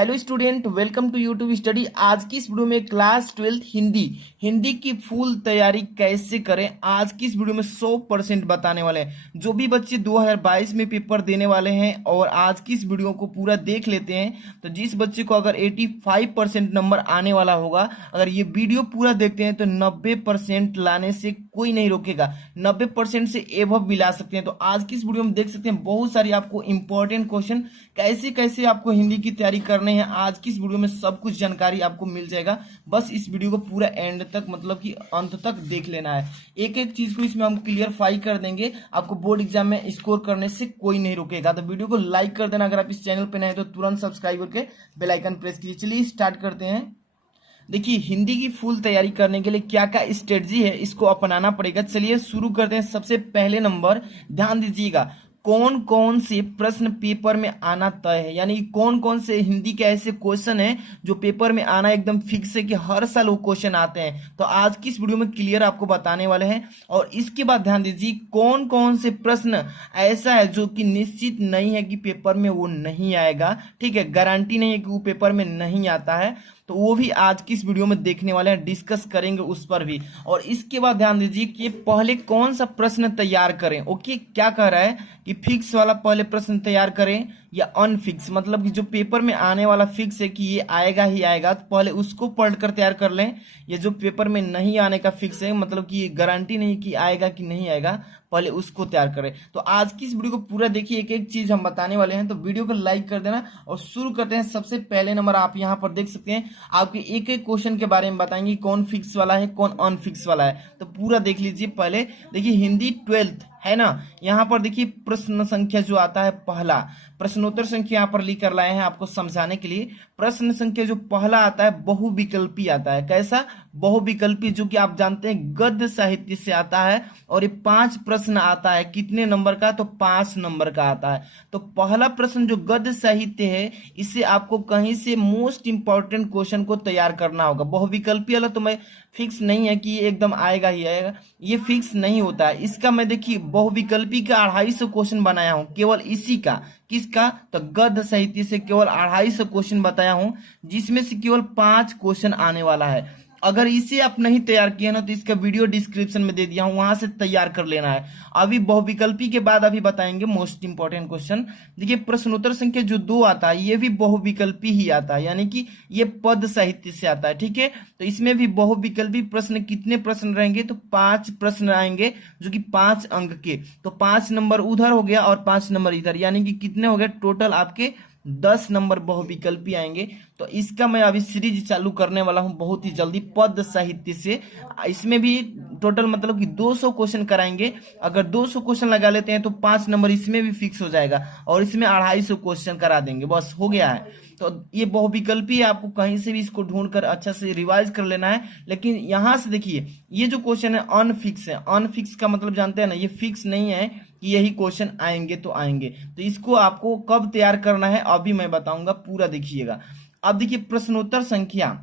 Hello student, welcome to YouTube study. आज की इस वीडियो में क्लास 12 हिंदी की फुल तैयारी कैसे करें, आज की इस वीडियो में 100% बताने वाले हैं। जो भी बच्चे 2022 में पेपर देने वाले हैं और आज की इस वीडियो को पूरा देख लेते हैं तो जिस बच्चे को अगर 85% नंबर आने वाला होगा, अगर ये वीडियो पूरा देखते हैं तो 90% लाने से कोई नहीं रोकेगा, 90% से एबव भी ला सकते हैं। तो आज की इस वीडियो में देख सकते हैं बहुत सारी आपको इंपॉर्टेंट क्वेश्चन कैसे कैसे आपको हिंदी की तैयारी करने हैं। आज की इस वीडियो में सब कुछ जानकारी आपको मिल जाएगा। बस इस वीडियो को पूरा एंड तक मतलब कि अंत तक देख लेना है। एक एक चीज को इसमें हम क्लियरफाई कर देंगे, आपको बोर्ड एग्जाम में स्कोर करने से कोई नहीं रोकेगा। तो वीडियो को लाइक कर देना, अगर आप इस चैनल पर नए हैं तो तुरंत सब्सक्राइब करके बेल आइकन प्रेस कीजिए। चलिए स्टार्ट करते हैं। देखिए, हिंदी की फुल तैयारी करने के लिए क्या क्या स्ट्रेटजी है इसको अपनाना पड़ेगा। चलिए शुरू करते हैं। सबसे पहले नंबर ध्यान दीजिएगा, कौन कौन से प्रश्न पेपर में आना तय है, यानी कौन कौन से हिंदी के ऐसे क्वेश्चन है जो पेपर में आना एकदम फिक्स है कि हर साल वो क्वेश्चन आते हैं। तो आज की इस वीडियो में क्लियर आपको बताने वाले हैं। और इसके बाद ध्यान दीजिए, कौन कौन से प्रश्न ऐसा है जो कि निश्चित नहीं है कि पेपर में वो नहीं आएगा। ठीक है, गारंटी नहीं है कि वो पेपर में नहीं आता है, तो वो भी आज की इस वीडियो में देखने वाले हैं, डिस्कस करेंगे उस पर भी। और इसके बाद ध्यान दीजिए कि पहले कौन सा प्रश्न तैयार करें। ओके, क्या कह रहा है कि फिक्स वाला पहले प्रश्न तैयार करें या अनफिक्स, मतलब कि जो पेपर में आने वाला फिक्स है कि ये आएगा ही आएगा, तो पहले उसको पढ़कर तैयार कर लें। ये जो पेपर में नहीं आने का फिक्स है, मतलब कि ये गारंटी नहीं कि आएगा कि नहीं आएगा, पहले उसको तैयार करें। तो आज की इस वीडियो को पूरा देखिए, एक एक चीज हम बताने वाले हैं। तो वीडियो को लाइक कर देना और शुरू करते हैं। सबसे पहले नंबर आप यहाँ पर देख सकते हैं, आपके एक एक क्वेश्चन के बारे में बताएंगे कौन फिक्स वाला है कौन अनफिक्स वाला है। तो पूरा देख लीजिए। पहले देखिए, हिंदी 12th है ना, यहाँ पर देखिए प्रश्न संख्या जो आता है पहला, प्रश्नोत्तर संख्या यहाँ पर लिख कर लाए हैं आपको समझाने के लिए। प्रश्न संख्या जो पहला आता है बहुविकल्पी आता है। कैसा? बहुविकल्पी, जो कि आप जानते हैं गद्य साहित्य से आता है और ये 5 प्रश्न आता है। कितने नंबर का? तो 5 नंबर का आता है। तो पहला प्रश्न जो गद्य साहित्य है, इसे आपको कहीं से मोस्ट इंपॉर्टेंट क्वेश्चन को तैयार करना होगा। बहुविकल्पी वाला तो मैं फिक्स नहीं है कि ये एकदम आएगा ही आएगा, ये फिक्स नहीं होता है इसका। मैं देखिए बहुविकल्पी का 250 क्वेश्चन बनाया हूं केवल इसी का। किसका? तो गद्य साहित्य से केवल 250 क्वेश्चन बताया हूं, जिसमें से केवल 5 क्वेश्चन आने वाला है। अगर इसे आप नहीं तैयार किए ना तो इसका वीडियो डिस्क्रिप्शन में दे दिया हूं, वहां से तैयार कर लेना है। अभी बहुविकल्पी के बाद अभी बताएंगे मोस्ट इंपॉर्टेंट क्वेश्चन। देखिए, प्रश्नोत्तर संख्या जो 2 आता है ये भी बहुविकल्पी ही आता है, यानी कि ये पद साहित्य से आता है। ठीक है, तो इसमें भी बहुविकल्पी प्रश्न कितने प्रश्न रहेंगे? तो 5 प्रश्न आएंगे, जो कि 5 अंक के। तो 5 नंबर उधर हो गया और 5 नंबर इधर, यानी कि कितने हो गए टोटल आपके? 10 नंबर बहुविकल्पी आएंगे। तो इसका मैं अभी सीरीज चालू करने वाला हूं बहुत ही जल्दी, पद साहित्य से। इसमें भी टोटल मतलब कि 200 क्वेश्चन कराएंगे। अगर 200 क्वेश्चन लगा लेते हैं तो 5 नंबर इसमें भी फिक्स हो जाएगा और इसमें 250 क्वेश्चन करा देंगे, बस हो गया है। तो ये बहुविकल्पी है, आपको कहीं से भी इसको ढूंढकर अच्छा से रिवाइज कर लेना है। लेकिन यहां से देखिए, ये जो क्वेश्चन है अनफिक्स है। अनफिक्स का मतलब जानते हैं ना, ये फिक्स नहीं है कि यही क्वेश्चन आएंगे तो आएंगे। तो इसको आपको कब तैयार करना है अभी मैं बताऊंगा, पूरा देखिएगा। अब देखिए, प्रश्नोत्तर संख्या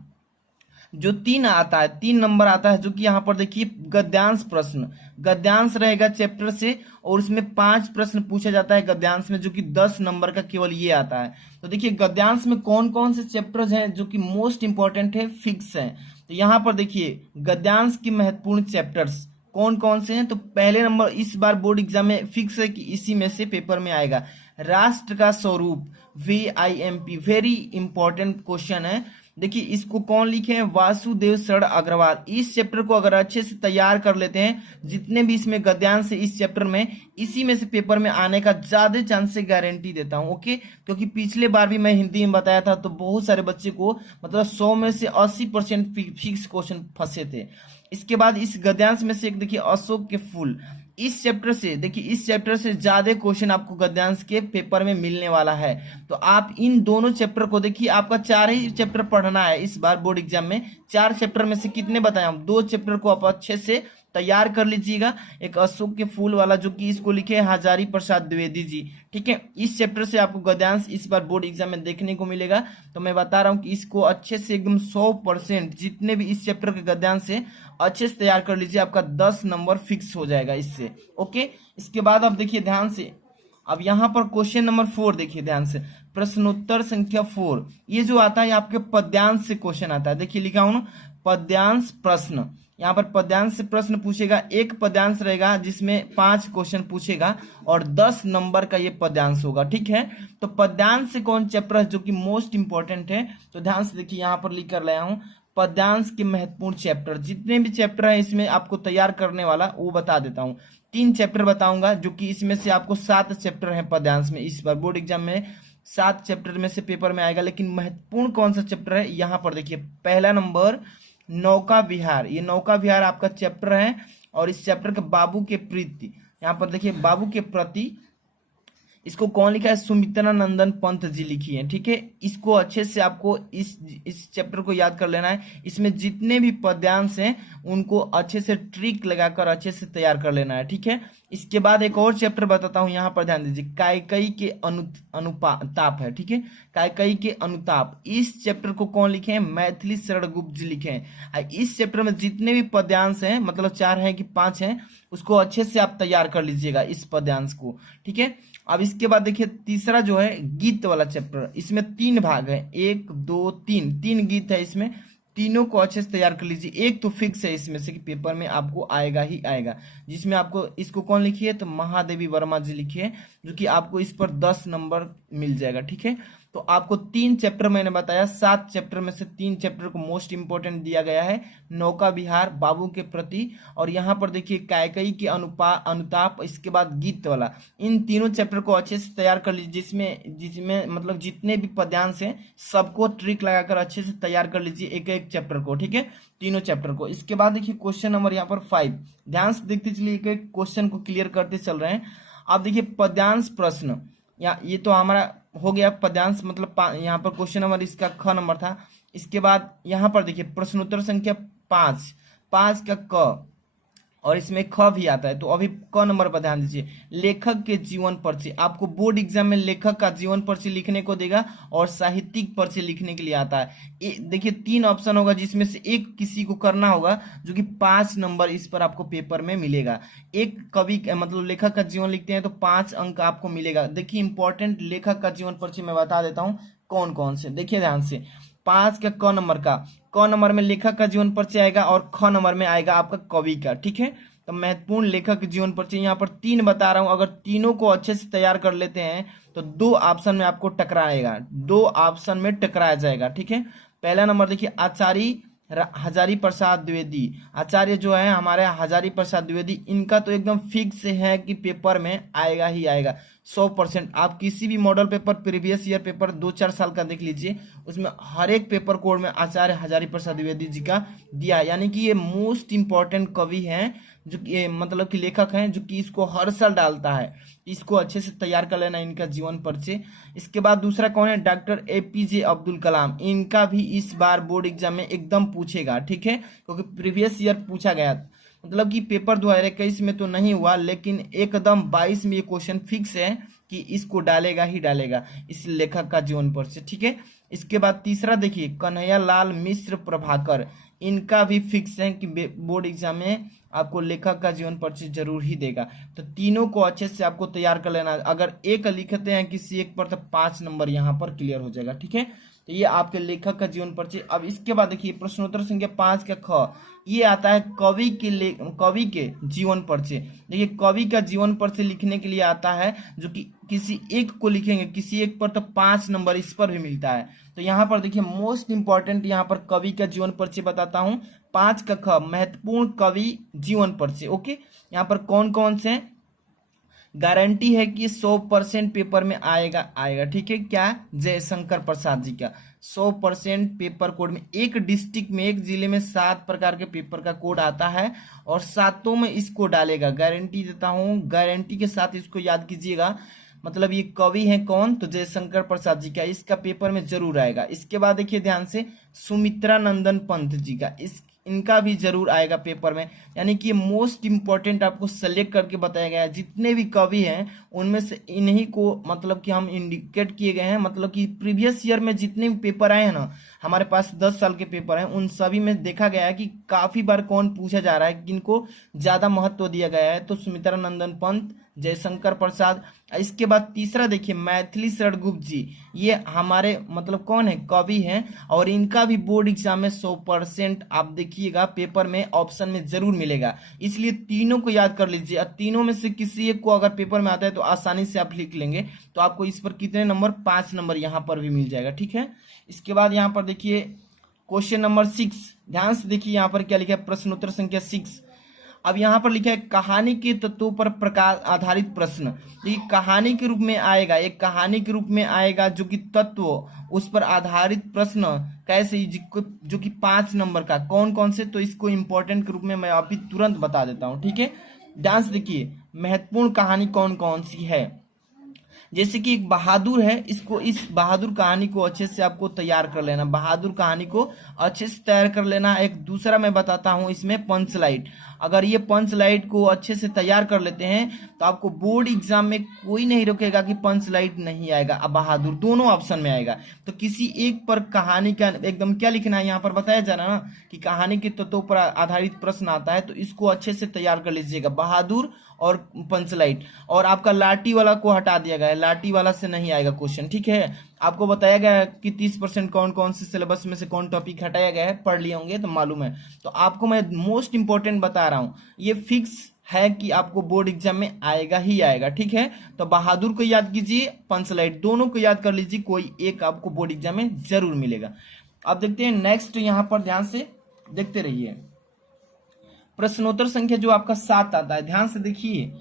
जो 3 आता है, 3 नंबर आता है, जो कि यहाँ पर देखिए गद्यांश प्रश्न, गद्यांश रहेगा चैप्टर से और उसमें 5 प्रश्न पूछा जाता है गद्यांश में, जो कि 10 नंबर का केवल ये आता है। तो देखिए गद्यांश में कौन कौन से चैप्टर्स हैं जो कि मोस्ट इंपॉर्टेंट है, फिक्स है। तो यहाँ पर देखिए गद्यांश की महत्वपूर्ण चैप्टर्स कौन कौन से हैं। तो पहले नंबर इस बार बोर्ड एग्जाम में फिक्स है कि इसी में से पेपर में आएगा, राष्ट्र का स्वरूप, VIMP, वेरी इंपॉर्टेंट क्वेश्चन है। देखिए इसको कौन लिखे हैं? वासुदेव शरण अग्रवाल। इस चैप्टर को अगर अच्छे से तैयार कर लेते हैं, जितने भी इसमें गद्यांश है इस चैप्टर में, इसी में से पेपर में आने का ज्यादा चांस से गारंटी देता हूं। ओके, क्योंकि पिछले बार भी मैं हिंदी में बताया था तो बहुत सारे बच्चे को मतलब 100 में से 80% फिक्स क्वेश्चन फंसे थे। इसके बाद इस गद्यांश में से एक देखिए अशोक के फूल, इस चैप्टर से देखिए, इस चैप्टर से ज्यादा क्वेश्चन आपको गद्यांश के पेपर में मिलने वाला है। तो आप इन दोनों चैप्टर को देखिए, आपका 4 ही चैप्टर पढ़ना है इस बार बोर्ड एग्जाम में। 4 चैप्टर में से कितने बताया हूं? 2 चैप्टर को आप अच्छे से तैयार कर लीजिएगा। एक अशोक के फूल वाला, जो कि इसको लिखे हजारी प्रसाद द्विवेदी जी। ठीक है, इस चैप्टर से आपको गद्यांश इस बार बोर्ड एग्जाम में देखने को मिलेगा। तो मैं बता रहा हूं कि इसको अच्छे से एकदम 100% जितने भी इस चैप्टर के गद्यांश से अच्छे से तैयार कर लीजिए, आपका 10 नंबर फिक्स हो जाएगा इससे। ओके, इसके बाद आप देखिए ध्यान से, अब यहाँ पर क्वेश्चन नंबर 4 देखिए ध्यान से। प्रश्नोत्तर संख्या 4, ये जो आता है आपके पद्यांश से क्वेश्चन आता है। देखिए लिखा हूं ना, पद्यांश प्रश्न। यहाँ पर पद्यांश से प्रश्न पूछेगा, एक पद्यांश रहेगा जिसमें 5 क्वेश्चन पूछेगा और 10 नंबर का ये पद्यांश होगा। ठीक है, तो पद्यांश से कौन चैप्टर है जो कि मोस्ट इंपॉर्टेंट है, तो ध्यान से देखिए यहाँ पर लिख कर लाया हूँ पद्यांश के महत्वपूर्ण चैप्टर। जितने भी चैप्टर है इसमें आपको तैयार करने वाला वो बता देता हूँ। 3 चैप्टर बताऊंगा जो कि इसमें से आपको 7 चैप्टर है पद्यांश में। इस बार बोर्ड एग्जाम में 7 चैप्टर में से पेपर में आएगा, लेकिन महत्वपूर्ण कौन सा चैप्टर है यहाँ पर देखिए। पहला नंबर नौका विहार, ये नौका विहार आपका चैप्टर है और इस चैप्टर के बाबू के प्रीति, यहाँ पर देखिए बाबू के प्रति, इसको कौन लिखा है, सुमित्रा नंदन पंत जी लिखी है। ठीक है, इसको अच्छे से आपको इस चैप्टर को याद कर लेना है। इसमें जितने भी पद्यांश हैं उनको अच्छे से ट्रिक लगाकर अच्छे से तैयार कर लेना है। ठीक है, इसके बाद एक और चैप्टर बताता हूं, यहाँ पर ध्यान दीजिए, कैकेयी के अनुताप है। ठीक है, कैकेयी के अनुताप, इस चैप्टर को कौन लिखे हैं, मैथिली शरण गुप्त जी लिखे हैं। इस चैप्टर में जितने भी पद्यांश हैं, मतलब 4 हैं कि 5 हैं, उसको अच्छे से आप तैयार कर लीजिएगा इस पद्यांश को। ठीक है, अब इसके बाद देखिए तीसरा जो है गीत वाला चैप्टर, इसमें 3 भाग है, 1 2 3 गीत है इसमें। तीनों को अच्छे से तैयार कर लीजिए। एक तो फिक्स है इसमें से कि पेपर में आपको आएगा ही आएगा, जिसमें आपको इसको कौन लिखी है, तो महादेवी वर्मा जी लिखी है, जो कि आपको इस पर 10 नंबर मिल जाएगा। ठीक है, तो आपको 3 चैप्टर मैंने बताया, 7 चैप्टर में से 3 चैप्टर को मोस्ट इंपोर्टेंट दिया गया है, नौका विहार, बाबू के प्रति, और यहाँ पर देखिए कैकेयी के अनुताप, इसके बाद गीत वाला। इन तीनों चैप्टर को अच्छे से तैयार कर लीजिए, जिसमें मतलब जितने भी पद्यांश हैं सबको ट्रिक लगाकर अच्छे से तैयार कर लीजिए एक एक चैप्टर को। ठीक है, तीनों चैप्टर को। इसके बाद देखिए क्वेश्चन नंबर यहाँ पर 5, ध्यान से देखते चलिए, एक एक क्वेश्चन को क्लियर करते चल रहे हैं। आप देखिए पद्यांश प्रश्न, या ये तो हमारा हो गया पद्यांश, मतलब यहाँ पर क्वेश्चन नंबर इसका ख नंबर था। इसके बाद यहाँ पर देखिए प्रश्नोत्तर संख्या 5, 5 का क, और इसमें ख भी आता है। तो अभी क नंबर पर ध्यान दीजिए, लेखक के जीवन परिचय। आपको बोर्ड एग्जाम में लेखक का जीवन परिचय लिखने को देगा और साहित्यिक परिचय लिखने के लिए आता है। देखिए 3 ऑप्शन होगा, जिसमें से एक किसी को करना होगा, जो कि 5 नंबर इस पर आपको पेपर में मिलेगा। एक कवि मतलब लेखक का जीवन लिखते हैं तो 5 अंक आपको मिलेगा। देखिए इंपॉर्टेंट लेखक का जीवन परिचय मैं बता देता हूँ कौन कौन से, देखिए ध्यान से। 5 का क नंबर का, क नंबर में लेखक का जीवन परिचय आएगा और ख नंबर में आएगा आपका कवि का। ठीक है, तो महत्वपूर्ण लेखक जीवन परिचय यहाँ पर 3 बता रहा हूं। अगर तीनों को अच्छे से तैयार कर लेते हैं तो 2 ऑप्शन में आपको टकराएगा, 2 ऑप्शन में टकराया जाएगा। ठीक है, पहला नंबर देखिए आचार्य हजारी प्रसाद द्विवेदी, आचार्य जो है हमारे हजारी प्रसाद द्विवेदी, इनका तो एकदम फिक्स है कि पेपर में आएगा ही आएगा 100%। आप किसी भी model paper, previous year paper 2-4 साल का देख लीजिए, उसमें हर एक पेपर कोड में आचार्य हजारी प्रसाद द्विवेदी जी का दिया है। यानी कि ये मोस्ट इंपॉर्टेंट कवि हैं, जो कि मतलब कि लेखक हैं, जो कि इसको हर साल डालता है। इसको अच्छे से तैयार कर लेना, इनका जीवन परिचय। इसके बाद दूसरा कौन है, डॉक्टर APJ अब्दुल कलाम। इनका भी इस बार बोर्ड एग्जाम में एकदम पूछेगा। ठीक है, क्योंकि प्रीवियस ईयर पूछा गया, मतलब कि पेपर 2021 में तो नहीं हुआ, लेकिन एकदम 22 में ये क्वेश्चन फिक्स है कि इसको डालेगा ही डालेगा, इस लेखक का जीवन परिचय। ठीक है, इसके बाद तीसरा देखिए कन्हैया लाल मिश्र प्रभाकर, इनका भी फिक्स है कि बोर्ड एग्जाम में आपको लेखक का जीवन परिचय जरूर ही देगा। तो तीनों को अच्छे से आपको तैयार कर लेना। अगर एक लिखते हैं किसी एक पर तो 5 नंबर यहाँ पर क्लियर हो जाएगा। ठीक है, तो ये आपके लेखक का जीवन परिचय। अब इसके बाद देखिए प्रश्नोत्तर संख्या 5 का ख, ये आता है कवि के जीवन परिचय। देखिए कवि का जीवन परिचय लिखने के लिए आता है, जो कि किसी एक को लिखेंगे, किसी एक पर तो 5 नंबर इस पर भी मिलता है। तो यहाँ पर देखिए मोस्ट इंपॉर्टेंट यहाँ पर कवि का जीवन परिचय बताता हूँ। 5 का ख, महत्वपूर्ण कवि जीवन परिचय। ओके, यहाँ पर कौन कौन से गारंटी है कि 100% पेपर में आएगा। ठीक है, क्या, जयशंकर प्रसाद जी का 100% पेपर कोड में। एक डिस्ट्रिक्ट में, एक जिले में 7 प्रकार के पेपर का कोड आता है और 7 में इसको डालेगा। गारंटी देता हूँ, गारंटी के साथ इसको याद कीजिएगा। मतलब ये कवि है कौन, तो जयशंकर प्रसाद जी का, इसका पेपर में जरूर आएगा। इसके बाद देखिए ध्यान से सुमित्रा नंदन पंत जी का, इनका भी जरूर आएगा पेपर में। यानी कि मोस्ट इंपॉर्टेंट आपको सेलेक्ट करके बताया गया है। जितने भी कवि हैं उनमें से इन्हीं को मतलब कि हम इंडिकेट किए गए हैं। मतलब कि प्रीवियस ईयर में जितने भी पेपर आए हैं ना, हमारे पास 10 साल के पेपर हैं, उन सभी में देखा गया है कि काफी बार कौन पूछा जा रहा है, किनको ज्यादा महत्व दिया गया है। तो सुमित्रा नंदन पंत, जयशंकर प्रसाद। इसके बाद तीसरा देखिए मैथिली शरणगुप्त जी, ये हमारे मतलब कौन है, कवि हैं, और इनका भी बोर्ड एग्जाम में 100% आप देखिएगा पेपर में ऑप्शन में जरूर मिलेगा, इसलिए तीनों को याद कर लीजिए। तीनों में से किसी एक को अगर पेपर में आता है तो आसानी से आप लिख लेंगे, तो आपको इस पर कितने नंबर, 5 नंबर यहाँ पर भी मिल जाएगा, ठीक है। इसके बाद यहाँ पर देखिए क्वेश्चन नंबर 6, ध्यान से देखिए यहाँ पर क्या लिखा है, प्रश्नोत्तर संख्या 6। अब यहाँ पर लिखा है कहानी के तत्वों पर प्रकाश आधारित प्रश्न, तो ये कहानी के रूप में आएगा, एक कहानी के रूप में आएगा जो कि तत्व उस पर आधारित प्रश्न कैसे, जो कि 5 नंबर का, कौन कौन से, तो इसको इंपॉर्टेंट के रूप में मैं अभी तुरंत बता देता हूँ, ठीक है। ध्यान से देखिए महत्वपूर्ण कहानी कौन कौन सी है, जैसे कि एक बहादुर है, इसको इस बहादुर कहानी को अच्छे से आपको तैयार कर लेना, बहादुर कहानी को अच्छे से तैयार कर लेना। एक दूसरा मैं बताता हूं इसमें पंचलाइट, अगर ये पंचलाइट को अच्छे से तैयार कर लेते हैं तो आपको बोर्ड एग्जाम में कोई नहीं रोकेगा कि पंचलाइट नहीं आएगा, अब बहादुर दोनों ऑप्शन में आएगा। तो किसी एक पर कहानी का एकदम क्या लिखना है, यहाँ पर बताया जा रहा है ना कि कहानी के तत्वों पर आधारित प्रश्न आता है, तो इसको अच्छे से तैयार कर लीजिएगा, बहादुर और पंचलाइट। और आपका लाठी वाला को हटा दिया गया है, लाठी वाला से नहीं आएगा क्वेश्चन, ठीक है। आपको बताया गया है कि 30% कौन कौन से सिलेबस में से कौन टॉपिक हटाया गया है, पढ़ लिए होंगे तो मालूम है। तो आपको मैं मोस्ट इंपॉर्टेंट बता रहा हूं, ये फिक्स है कि आपको बोर्ड एग्जाम में आएगा ही आएगा, ठीक है। तो बहादुर को याद कीजिए, पंचलाइट दोनों को याद कर लीजिए, कोई एक आपको बोर्ड एग्जाम में जरूर मिलेगा। अब देखते हैं नेक्स्ट, यहां पर ध्यान से देखते रहिए, प्रश्नोत्तर संख्या जो आपका 7 आता है, ध्यान से देखिए।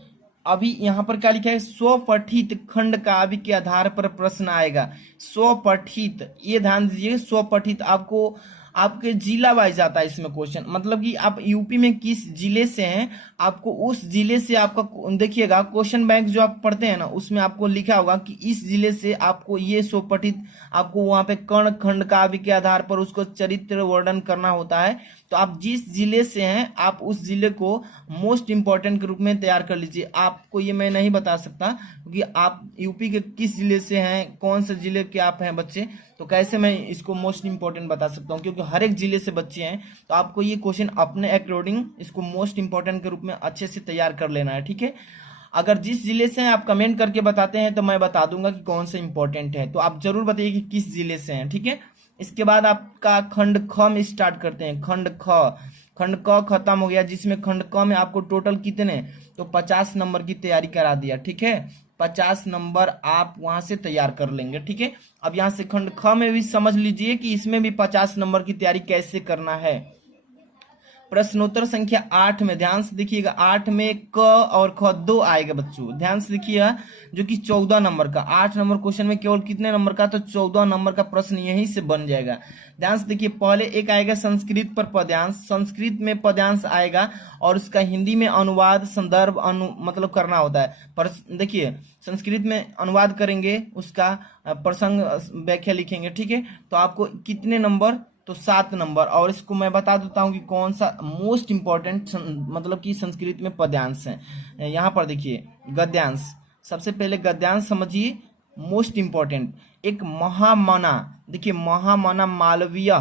अभी यहाँ पर क्या लिखा है, स्वपठित खंड काव्य के आधार पर प्रश्न आएगा, स्वपठित, ये ध्यान दीजिए, स्वपठित आपको आपके जिला वाइज आता है इसमें क्वेश्चन, मतलब कि आप यूपी में किस जिले से हैं, आपको उस जिले से आपका देखिएगा क्वेश्चन बैंक जो आप पढ़ते हैं ना, उसमें आपको लिखा होगा कि इस जिले से आपको ये स्वपठित, आपको वहां पे कर्ण खंड काव्य के आधार पर उसको चरित्र वर्णन करना होता है। तो आप जिस जिले से हैं आप उस जिले को मोस्ट इंपॉर्टेंट के रूप में तैयार कर लीजिए। आपको ये मैं नहीं बता सकता क्योंकि आप यूपी के किस जिले से हैं, कौन से जिले के आप हैं बच्चे, तो कैसे मैं इसको मोस्ट इंपॉर्टेंट बता सकता हूँ, क्योंकि हर एक जिले से बच्चे हैं। तो आपको ये क्वेश्चन अपने अकॉर्डिंग इसको मोस्ट इंपॉर्टेंट के रूप में अच्छे से तैयार कर लेना है, ठीक है। अगर जिस जिले से हैं आप कमेंट करके बताते हैं तो मैं बता दूंगा कि कौन सा इंपॉर्टेंट है, तो आप जरूर बताइए कि किस जिले से हैं, ठीक है। इसके बाद आपका खंड ख में स्टार्ट करते हैं, खंड ख, खंड क खत्म हो गया, जिसमें खंड क में आपको टोटल कितने, तो 50 नंबर की तैयारी करा दिया, ठीक है। 50 नंबर आप वहां से तैयार कर लेंगे, ठीक है। अब यहां से खंड ख में भी समझ लीजिए कि इसमें भी 50 नंबर की तैयारी कैसे करना है। प्रश्नोत्तर संख्या 8 में ध्यान से देखिएगा, 8 में क और ख दो आएगा बच्चों, ध्यान से देखिएगा, जो कि 14 नंबर का, 8 नंबर क्वेश्चन में केवल कितने नंबर का, तो 14 नंबर का प्रश्न यहीं से बन जाएगा। ध्यान से देखिए, पहले एक आएगा संस्कृत पर पद्यांश, संस्कृत में पद्यांश आएगा और उसका हिंदी में अनुवाद संदर्भ मतलब करना होता है। पर देखिए संस्कृत में अनुवाद करेंगे, उसका प्रसंग व्याख्या लिखेंगे, ठीक है। तो आपको कितने नंबर, तो 7 नंबर। और इसको मैं बता देता हूं कि कौन सा मोस्ट इंपॉर्टेंट मतलब कि संस्कृत में पद्यांश है। यहाँ पर देखिए गद्यांश, सबसे पहले गद्यांश समझिए, मोस्ट इंपॉर्टेंट। एक महामना, देखिए महामना मालवीय,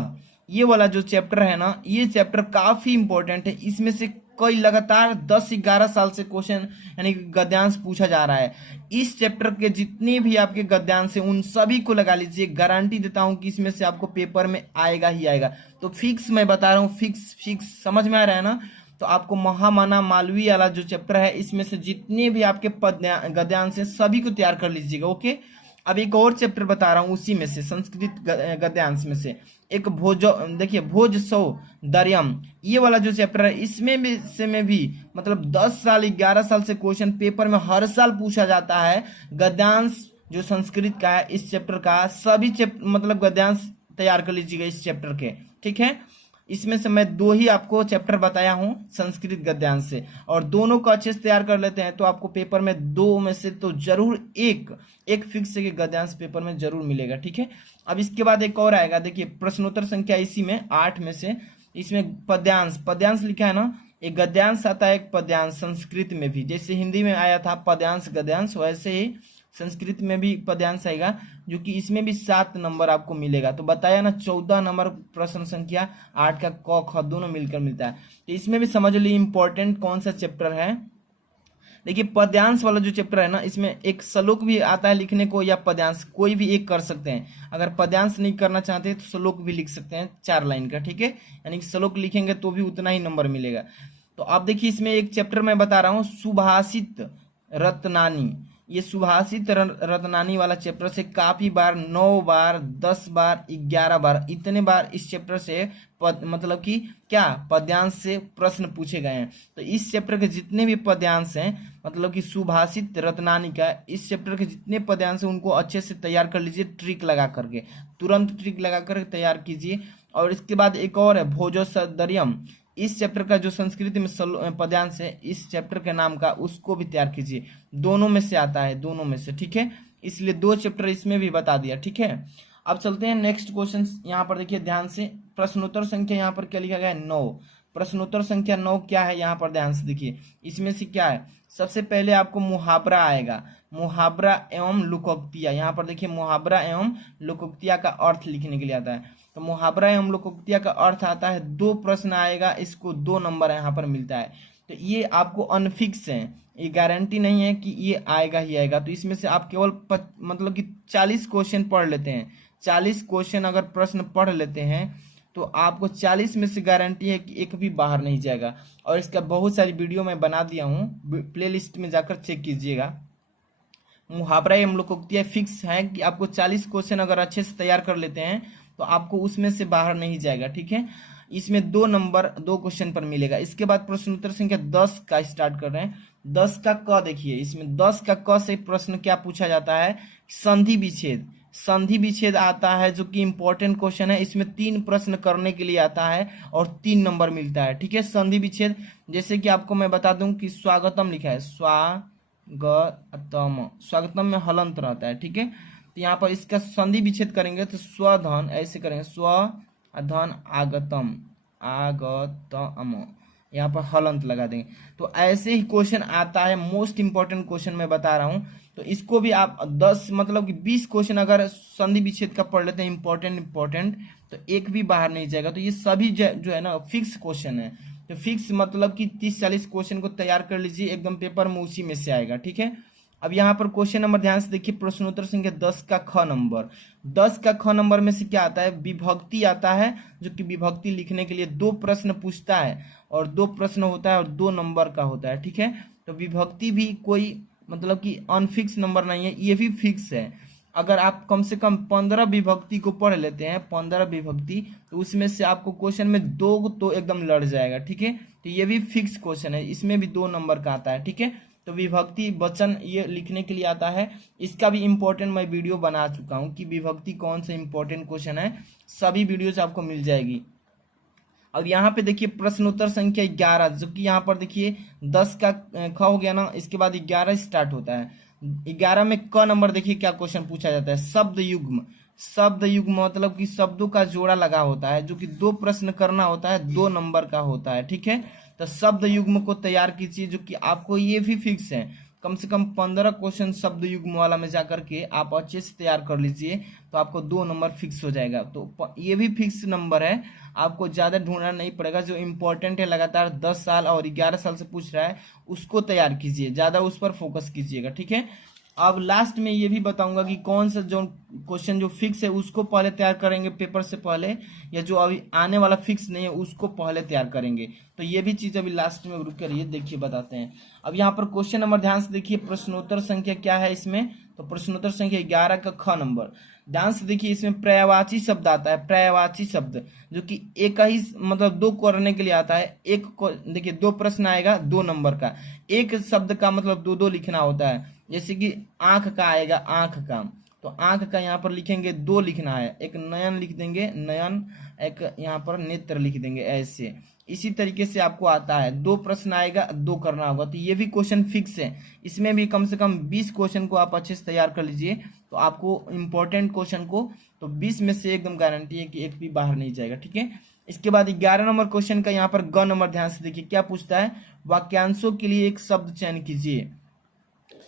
ये वाला जो चैप्टर है ना, ये चैप्टर काफी इंपॉर्टेंट है। इसमें से कई लगातार 10-11 साल से क्वेश्चन यानी गद्यांश पूछा जा रहा है। इस चैप्टर के जितने भी आपके गद्यांश हैं उन सभी को लगा लीजिए, गारंटी देता हूं कि इसमें से आपको पेपर में आएगा ही आएगा। तो फिक्स मैं बता रहा हूँ, फिक्स समझ में आ रहा है ना। तो आपको महामना मालवीय वाला जो चैप्टर है, इसमें से जितने भी आपके गद्यांश हैं सभी को तैयार कर लीजिएगा, ओके। अब एक और चैप्टर बता रहा हूं उसी में से, संस्कृत गद्यांश में से एक देखिए भोज सौ दर्यम, ये वाला जो चैप्टर है, इसमें भी से में भी मतलब 10 साल 11 साल से क्वेश्चन पेपर में हर साल पूछा जाता है। गद्यांश जो संस्कृत का है, इस चैप्टर का सभी मतलब गद्यांश तैयार कर लीजिएगा इस चैप्टर के, ठीक है। इसमें से मैं 2 ही आपको चैप्टर बताया हूं संस्कृत गद्यांश से, और दोनों को अच्छे से तैयार कर लेते हैं तो आपको पेपर में 2 में से तो जरूर एक फिक्स के गद्यांश पेपर में जरूर मिलेगा, ठीक है। अब इसके बाद एक और आएगा, देखिए प्रश्नोत्तर संख्या इसी में 8 में से, इसमें पद्यांश लिखा है ना, एक गद्यांश आता है, एक पद्यांश संस्कृत में भी, जैसे हिंदी में आया था पद्यांश गद्यांश, वैसे ही संस्कृत में भी पद्यांश आएगा, जो कि इसमें भी 7 नंबर आपको मिलेगा। तो बताया ना 14 नंबर प्रश्न संख्या 8 का क ख दोनों मिलकर मिलता है। तो इसमें भी समझ लीजिए इंपॉर्टेंट कौन सा चैप्टर है, देखिए पद्यांश वाला जो चैप्टर है ना, इसमें एक श्लोक भी आता है लिखने को, या पद्यांश कोई भी एक कर सकते हैं। अगर पद्यांश नहीं करना चाहते तो श्लोक भी लिख सकते हैं 4 लाइन का, ठीक है। यानी कि श्लोक लिखेंगे तो भी उतना ही नंबर मिलेगा। तो अब देखिए इसमें एक चैप्टर मैं बता रहा हूँ, सुभाषित रत्नानी। ये सुभाषित रत्नानी वाला चैप्टर से काफी बार 9 बार 10 बार 11 बार इतने बार इस चैप्टर से मतलब कि क्या पद्यांश से प्रश्न पूछे गए हैं। तो इस चैप्टर के जितने भी पद्यांश हैं, मतलब कि सुभाषित रत्नानी का इस चैप्टर के जितने पद्यांश हैं उनको अच्छे से तैयार कर लीजिए, ट्रिक लगा करके, तुरंत ट्रिक लगा कर तैयार कीजिए। और इसके बाद एक और है भोजोसदर्यम। इस चैप्टर का जो संस्कृत में पद्यांश है इस चैप्टर के नाम का, उसको भी तैयार कीजिए। दोनों में से आता है, दोनों में से, ठीक है। इसलिए 2 चैप्टर इसमें भी बता दिया, ठीक है। अब चलते हैं नेक्स्ट क्वेश्चन। यहाँ पर देखिए ध्यान से, प्रश्नोत्तर संख्या यहाँ पर क्या लिखा गया है, 9। प्रश्नोत्तर संख्या 9 क्या है, यहाँ पर ध्यान से देखिए। इसमें से क्या है, सबसे पहले आपको मुहावरा आएगा, मुहावरा एवं लोकोक्तियाँ। यहाँ पर देखिए मुहावरा एवं लोकोक्तियाँ का अर्थ लिखने के लिए आता है। तो मुहावरा एवं लोकोक्तियाँ का अर्थ आता है, 2 प्रश्न आएगा, इसको 2 नंबर यहाँ पर मिलता है। तो ये आपको अनफिक्स है, ये गारंटी नहीं है कि ये आएगा ही आएगा। तो इसमें से आप केवल मतलब कि 40 क्वेश्चन पढ़ लेते हैं, 40 क्वेश्चन अगर प्रश्न पढ़ लेते हैं तो आपको 40 में से गारंटी है कि एक भी बाहर नहीं जाएगा। और इसका बहुत सारी वीडियो मैं बना दिया हूँ, प्लेलिस्ट में जाकर चेक कीजिएगा। मुहावरा एवं लोकोक्तियाँ फिक्स है कि आपको 40 क्वेश्चन अगर अच्छे से तैयार कर लेते हैं तो आपको उसमें से बाहर नहीं जाएगा, ठीक है। इसमें 2 नंबर 2 क्वेश्चन पर मिलेगा। इसके बाद प्रश्नोत्तर संख्या 10 का स्टार्ट कर रहे हैं। 10 का क देखिए, इसमें 10 का क से प्रश्न क्या पूछा जाता है, संधि विच्छेद। संधि विच्छेद आता है जो कि इंपॉर्टेंट क्वेश्चन है। इसमें 3 प्रश्न करने के लिए आता है और 3 नंबर मिलता है, ठीक है। संधि विच्छेद, जैसे कि आपको मैं बता दूं कि स्वागतम लिखा है, स्वागतम, स्वागतम में हलंत रहता है, ठीक है। तो यहाँ पर इसका संधि विच्छेद करेंगे तो स्वधन ऐसे करेंगे, स्वधन आगतम, आगतम, यहाँ पर हलंत लगा देंगे। तो ऐसे ही क्वेश्चन आता है, मोस्ट इंपॉर्टेंट क्वेश्चन मैं बता रहा हूँ। तो इसको भी आप 10 मतलब कि 20 क्वेश्चन अगर संधि विच्छेद का पढ़ लेते हैं इंपॉर्टेंट, तो एक भी बाहर नहीं जाएगा। तो ये सभी जो है ना फिक्स क्वेश्चन है। तो फिक्स मतलब कि 30-40 क्वेश्चन को तैयार कर लीजिए, एकदम पेपर में उसी में से आएगा, ठीक है। अब यहाँ पर क्वेश्चन नंबर ध्यान से देखिए, प्रश्नोत्तर संख्या 10 का ख नंबर। 10 का ख नंबर में से क्या आता है, विभक्ति आता है, जो कि विभक्ति लिखने के लिए 2 प्रश्न पूछता है और 2 प्रश्न होता है और 2 नंबर का होता है, ठीक है। तो विभक्ति भी कोई मतलब कि अनफिक्स नंबर नहीं है, ये भी फिक्स है। अगर आप कम से कम 15 विभक्ति को पढ़ लेते हैं, 15 विभक्ति, तो उसमें से आपको क्वेश्चन में 2 तो एकदम लड़ जाएगा, ठीक है। तो ये भी फिक्स क्वेश्चन है, इसमें भी 2 नंबर का आता है, ठीक है। तो विभक्ति वचन ये लिखने के लिए आता है। इसका भी इंपॉर्टेंट मैं वीडियो बना चुका हूँ कि विभक्ति कौन सा इंपॉर्टेंट क्वेश्चन है, सभी वीडियोज आपको मिल जाएगी। अब यहाँ पे देखिए प्रश्नोत्तर संख्या 11, जो कि यहाँ पर देखिए 10 का ख हो गया ना, इसके बाद 11 स्टार्ट होता है। 11 में क नंबर देखिए क्या क्वेश्चन पूछा जाता है, शब्द युग्म। शब्द युग्म मतलब कि शब्दों का जोड़ा लगा होता है, जो कि 2 प्रश्न करना होता है, 2 नंबर का होता है, ठीक है। तो शब्द युग्म को तैयार कीजिए, जो कि आपको ये भी फिक्स है, कम से कम 15 क्वेश्चन शब्द युग्म वाला में जाकर के आप अच्छे से तैयार कर लीजिए, तो आपको 2 नंबर फिक्स हो जाएगा। तो ये भी फिक्स नंबर है, आपको ज़्यादा ढूंढना नहीं पड़ेगा। जो इम्पोर्टेंट है, लगातार 10 साल और 11 साल से पूछ रहा है, उसको तैयार कीजिए, ज़्यादा उस पर फोकस कीजिएगा, ठीक है। अब लास्ट में ये भी बताऊंगा कि कौन सा जो क्वेश्चन जो फिक्स है उसको पहले तैयार करेंगे पेपर से पहले, या जो अभी आने वाला फिक्स नहीं है उसको पहले तैयार करेंगे। तो ये भी चीज़ अभी लास्ट में रुक करिए, देखिए बताते हैं। अब यहाँ पर क्वेश्चन नंबर ध्यान से देखिए, प्रश्नोत्तर संख्या क्या है इसमें, तो प्रश्नोत्तर संख्या 11 का ख नंबर। ध्यान से देखिए, इसमें पर्यायवाची शब्द आता है, पर्यायवाची शब्द, जो कि एक ही मतलब 2 करने के लिए आता है। एक को देखिए 2 प्रश्न आएगा 2 नंबर का, एक शब्द का मतलब 2-2 लिखना होता है। जैसे कि आंख का आएगा, आंख का, तो आंख का यहाँ पर लिखेंगे 2 लिखना है, एक नयन लिख देंगे, नयन, एक यहाँ पर नेत्र लिख देंगे, ऐसे। इसी तरीके से आपको आता है, 2 प्रश्न आएगा 2 करना होगा। तो ये भी क्वेश्चन फिक्स है, इसमें भी कम से कम 20 क्वेश्चन को आप अच्छे से तैयार कर लीजिए, तो आपको इम्पोर्टेंट क्वेश्चन को तो 20 में से एकदम गारंटी है कि एक भी बाहर नहीं जाएगा, ठीक है। इसके बाद 11 नंबर क्वेश्चन का यहाँ पर ग नंबर ध्यान से देखिए क्या पूछता है, वाक्यांशों के लिए एक शब्द चयन कीजिए।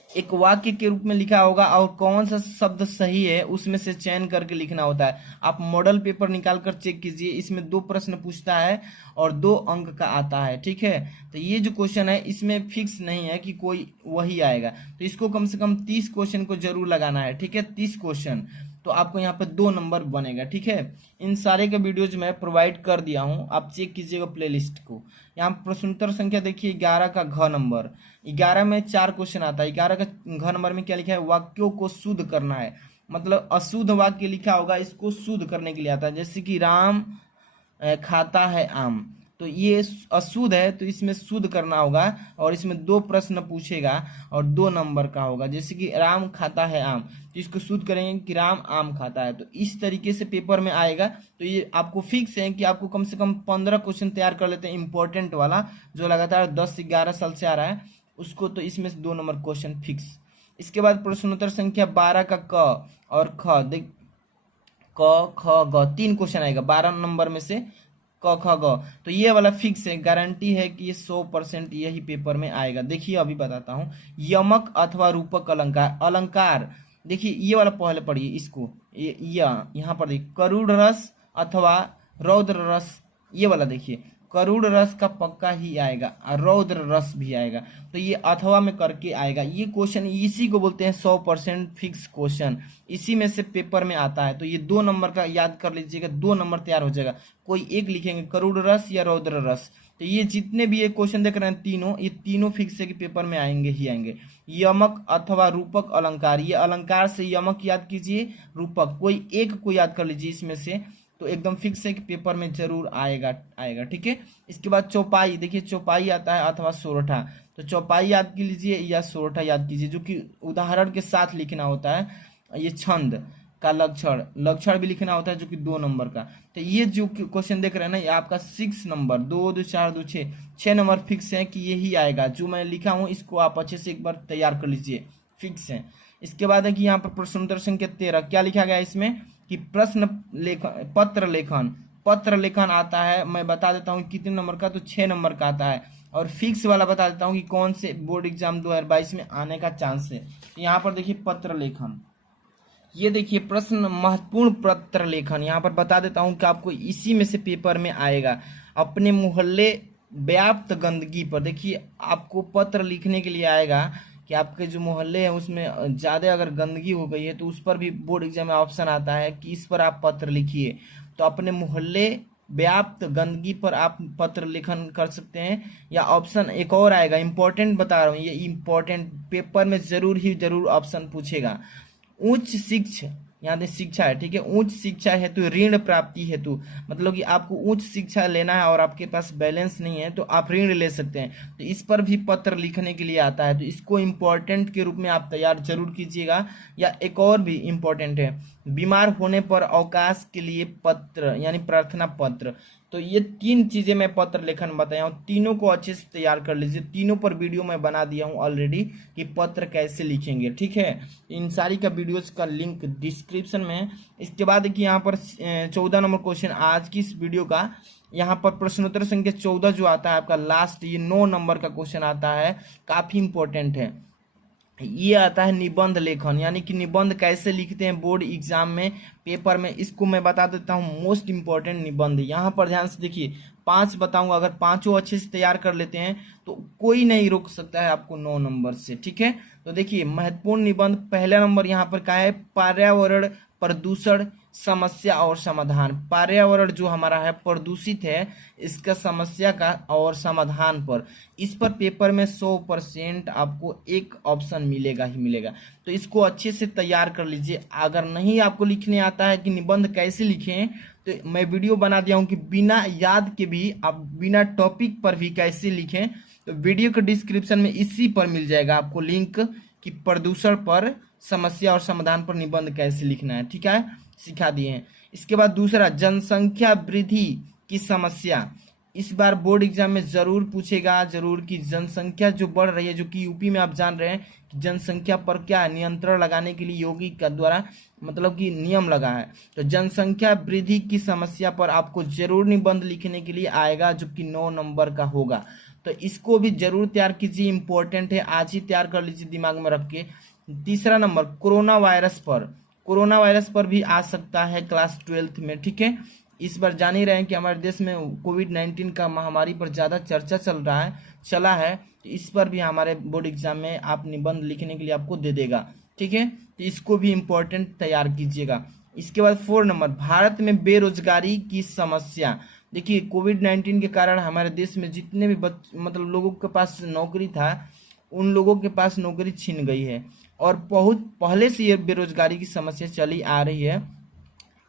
एक वाक्य के रूप में लिखा होगा और कौन सा शब्द सही है उसमें से चयन करके लिखना होता है। आप मॉडल पेपर निकाल कर चेक कीजिए, इसमें 2 प्रश्न पूछता है और 2 अंक का आता है। ठीक है, तो ये जो क्वेश्चन है इसमें फिक्स नहीं है कि कोई वही आएगा, तो इसको कम से कम 30 क्वेश्चन को जरूर लगाना है। ठीक है, 30 क्वेश्चन, तो आपको यहाँ पे 2 नंबर बनेगा। ठीक है, इन सारे के वीडियोज मैं प्रोवाइड कर दिया हूँ, आप चेक कीजिएगा प्लेलिस्ट को। यहाँ प्रश्नोत्तर संख्या देखिए 11 का घ नंबर, 11 में 4 क्वेश्चन आता है। 11 का घ नंबर में क्या लिखा है, वाक्यों को शुद्ध करना है, मतलब अशुद्ध वाक्य लिखा होगा, इसको शुद्ध करने के लिए आता है। जैसे कि राम खाता है आम, तो ये अशुद्ध है तो इसमें शुद्ध करना होगा और इसमें 2 प्रश्न पूछेगा और 2 नंबर का होगा। जैसे कि राम खाता है आम, तो इसको शुद्ध करेंगे कि राम आम खाता है, तो इस तरीके से पेपर में आएगा। तो ये आपको फिक्स है कि आपको कम से कम 15 क्वेश्चन तैयार कर लेते हैं, इंपॉर्टेंट वाला जो लगातार 10 से 11 साल से आ रहा है उसको, तो इसमें से 2 नंबर क्वेश्चन फिक्स। इसके बाद प्रश्नोत्तर संख्या 12 का क और ख, देख क ख ग 3 क्वेश्चन आएगा 12 नंबर में से, क ख ग, तो ये वाला फिक्स है, गारंटी है कि ये 100% यही पेपर में आएगा। देखिए अभी बताता हूँ, यमक अथवा रूपक अलंकार, अलंकार देखिए ये वाला पहले पढ़िए इसको, यहाँ पर देखिए करुण रस अथवा रौद्र रस, ये वाला देखिए करुण रस का पक्का ही आएगा और रौद्र रस भी आएगा, तो ये अथवा में करके आएगा। ये क्वेश्चन इसी को बोलते हैं 100% फिक्स क्वेश्चन, इसी में से पेपर में आता है। तो ये 2 नंबर का याद कर लीजिएगा, 2 नंबर तैयार हो जाएगा, कोई एक लिखेंगे करुण रस या रौद्र रस। तो ये जितने भी ये क्वेश्चन देख रहे हैं तीनों, ये तीनों फिक्स है कि पेपर में आएंगे ही आएंगे। यमक अथवा रूपक अलंकार, ये अलंकार से यमक याद कीजिए, रूपक कोई एक को याद कर लीजिए इसमें से, तो एकदम फिक्स है कि पेपर में जरूर आएगा आएगा। ठीक है, इसके बाद चौपाई, देखिए चौपाई आता है अथवा सोरठा, तो चौपाई याद की लीजिए या सोरठा याद कीजिए, जो कि उदाहरण के साथ लिखना होता है। ये छंद का लक्षण, लक्षण भी लिखना होता है जो कि 2 नंबर का। तो ये जो क्वेश्चन देख रहे हैं ना, ये आपका 6 नंबर, 2 2 4 2 6 नंबर फिक्स है कि यही आएगा। जो मैं लिखा हूँ इसको आप अच्छे से एक बार तैयार कर लीजिए, फिक्स है। इसके बाद है कि यहाँ पर प्रश्नोत्तर संख्या 13 क्या लिखा गया है इसमें कि प्रश्न लेखन, पत्र लेखन, पत्र लेखन आता है, मैं बता देता हूँ कितने नंबर का, तो 6 नंबर का आता है। और फिक्स वाला बता देता हूँ कि कौन से बोर्ड एग्जाम 2022 में आने का चांस है। तो यहाँ पर देखिए पत्र लेखन, ये देखिए प्रश्न महत्वपूर्ण पत्र लेखन, यहाँ पर बता देता हूँ कि आपको इसी में से पेपर में आएगा। अपने मोहल्ले व्याप्त गंदगी पर, देखिए आपको पत्र लिखने के लिए आएगा कि आपके जो मोहल्ले हैं उसमें ज़्यादा अगर गंदगी हो गई है तो उस पर भी बोर्ड एग्जाम में ऑप्शन आता है कि इस पर आप पत्र लिखिए। तो अपने मोहल्ले व्याप्त गंदगी पर आप पत्र लेखन कर सकते हैं। या ऑप्शन एक और आएगा, इंपॉर्टेंट बता रहा हूँ, ये इंपॉर्टेंट पेपर में जरूर ही जरूर ऑप्शन पूछेगा, उच्च शिक्षा, यहाँ दे शिक्षा है, ठीक है, उच्च शिक्षा हेतु ऋण प्राप्ति हेतु, मतलब कि आपको उच्च शिक्षा लेना है और आपके पास बैलेंस नहीं है तो आप ऋण ले सकते हैं, तो इस पर भी पत्र लिखने के लिए आता है। तो इसको इम्पोर्टेंट के रूप में आप तैयार जरूर कीजिएगा। या एक और भी इम्पोर्टेंट है, बीमार होने पर अवकाश के लिए पत्र यानी प्रार्थना पत्र। तो ये 3 चीजें मैं पत्र लेखन बताया हूँ, तीनों को अच्छे से तैयार कर लीजिए। तीनों पर वीडियो मैं बना दिया हूँ ऑलरेडी कि पत्र कैसे लिखेंगे, ठीक है। इन सारी का वीडियोस का लिंक डिस्क्रिप्शन में है। इसके बाद देखिए यहाँ पर 14 नंबर क्वेश्चन आज की इस वीडियो का, यहाँ पर प्रश्नोत्तर संख्या 14 जो आता है आपका लास्ट, ये 9 नंबर का क्वेश्चन आता है, काफी इंपॉर्टेंट है। ये आता है निबंध लेखन, यानी कि निबंध कैसे लिखते हैं बोर्ड एग्जाम में पेपर में, इसको मैं बता देता हूँ। मोस्ट इंपॉर्टेंट निबंध, यहाँ पर ध्यान से देखिए 5 बताऊंगा, अगर 5 अच्छे से तैयार कर लेते हैं तो कोई नहीं रोक सकता है आपको 9 नंबर से, ठीक है। तो देखिए महत्वपूर्ण निबंध, पहला नंबर यहाँ पर क्या है, पर्यावरण प्रदूषण समस्या और समाधान। पर्यावरण जो हमारा है प्रदूषित है, इसका समस्या का और समाधान पर, इस पर पेपर में 100% आपको एक ऑप्शन मिलेगा ही मिलेगा। तो इसको अच्छे से तैयार कर लीजिए। अगर नहीं आपको लिखने आता है कि निबंध कैसे लिखें, तो मैं वीडियो बना दिया हूँ कि बिना याद के भी आप बिना टॉपिक पर भी कैसे लिखें, तो वीडियो के डिस्क्रिप्शन में इसी पर मिल जाएगा आपको लिंक कि प्रदूषण पर समस्या और समाधान पर निबंध कैसे लिखना है, ठीक है, सिखा दिए हैं। इसके बाद दूसरा, जनसंख्या वृद्धि की समस्या, इस बार बोर्ड एग्जाम में जरूर पूछेगा जरूर कि जनसंख्या जो बढ़ रही है, जो कि यूपी में आप जान रहे हैं कि जनसंख्या पर क्या नियंत्रण लगाने के लिए योगी का द्वारा मतलब कि नियम लगा है। तो जनसंख्या वृद्धि की समस्या पर आपको जरूर निबंध लिखने के लिए आएगा, जो कि 9 नंबर का होगा। तो इसको भी जरूर तैयार कीजिए, इंपॉर्टेंट है, आज ही तैयार कर लीजिए दिमाग में रख के। तीसरा नंबर कोरोना वायरस पर भी आ सकता है क्लास 12th में, ठीक है। इस बार जान ही रहे हैं कि हमारे देश में कोविड-19 का महामारी पर ज़्यादा चर्चा चला है। तो इस पर भी हमारे बोर्ड एग्जाम में आप निबंध लिखने के लिए आपको दे देगा, ठीक है। तो इसको भी इम्पोर्टेंट तैयार कीजिएगा। इसके बाद 4 नंबर, भारत में बेरोजगारी की समस्या। देखिए कोविड-19 के कारण हमारे देश में जितने भी मतलब लोगों के पास नौकरी था, उन लोगों के पास नौकरी छिन गई है और बहुत पहले से ये बेरोजगारी की समस्या चली आ रही है।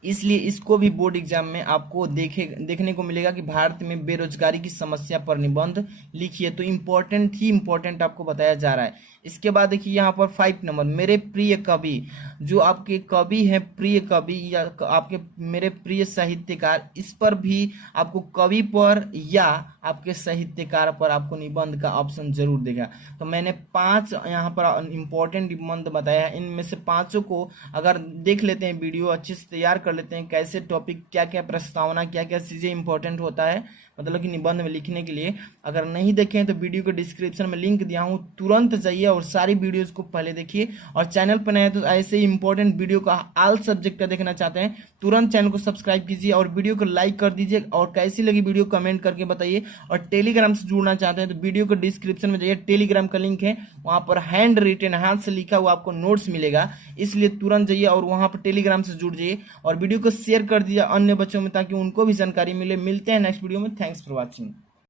इसलिए इसको भी बोर्ड एग्जाम में आपको देखने को मिलेगा कि भारत में बेरोजगारी की समस्या पर निबंध लिखिए। तो इम्पोर्टेंट आपको बताया जा रहा है। इसके बाद देखिए यहाँ पर 5 नंबर, मेरे प्रिय कवि, जो आपके कवि हैं प्रिय कवि या आपके मेरे प्रिय साहित्यकार, इस पर भी आपको कवि पर या आपके साहित्यकार पर आपको निबंध का ऑप्शन जरूर देगा। तो मैंने 5 यहाँ पर इम्पोर्टेंट निबंध बताया है। इनमें से 5 को अगर देख लेते हैं, वीडियो अच्छे से तैयार कर लेते हैं, कैसे टॉपिक क्या क्या प्रस्तावना क्या क्या चीज़ें इंपॉर्टेंट होता है मतलब कि निबंध में लिखने के लिए, अगर नहीं देखें तो वीडियो के डिस्क्रिप्शन में लिंक दिया हूँ, तुरंत जाइए और सारी वीडियोस को पहले देखिए। और चैनल पर नए हैं तो ऐसे ही इंपॉर्टेंट वीडियो का ऑल सब्जेक्ट का देखना चाहते हैं, तुरंत चैनल को सब्सक्राइब कीजिए और वीडियो को लाइक कर दीजिए। और कैसी लगी वीडियो कमेंट करके बताइए। और टेलीग्राम से जुड़ना चाहते हैं तो वीडियो के डिस्क्रिप्शन में जाइए, टेलीग्राम का लिंक है, वहाँ पर हैंड रिटेन हाथ से लिखा हुआ आपको नोट्स मिलेगा, इसलिए तुरंत जाइए और वहाँ पर टेलीग्राम से जुड़ जाइए और वीडियो को शेयर कर दीजिए अन्य बच्चों में, ताकि उनको भी जानकारी मिले। मिलते हैं नेक्स्ट वीडियो में। Thanks for watching.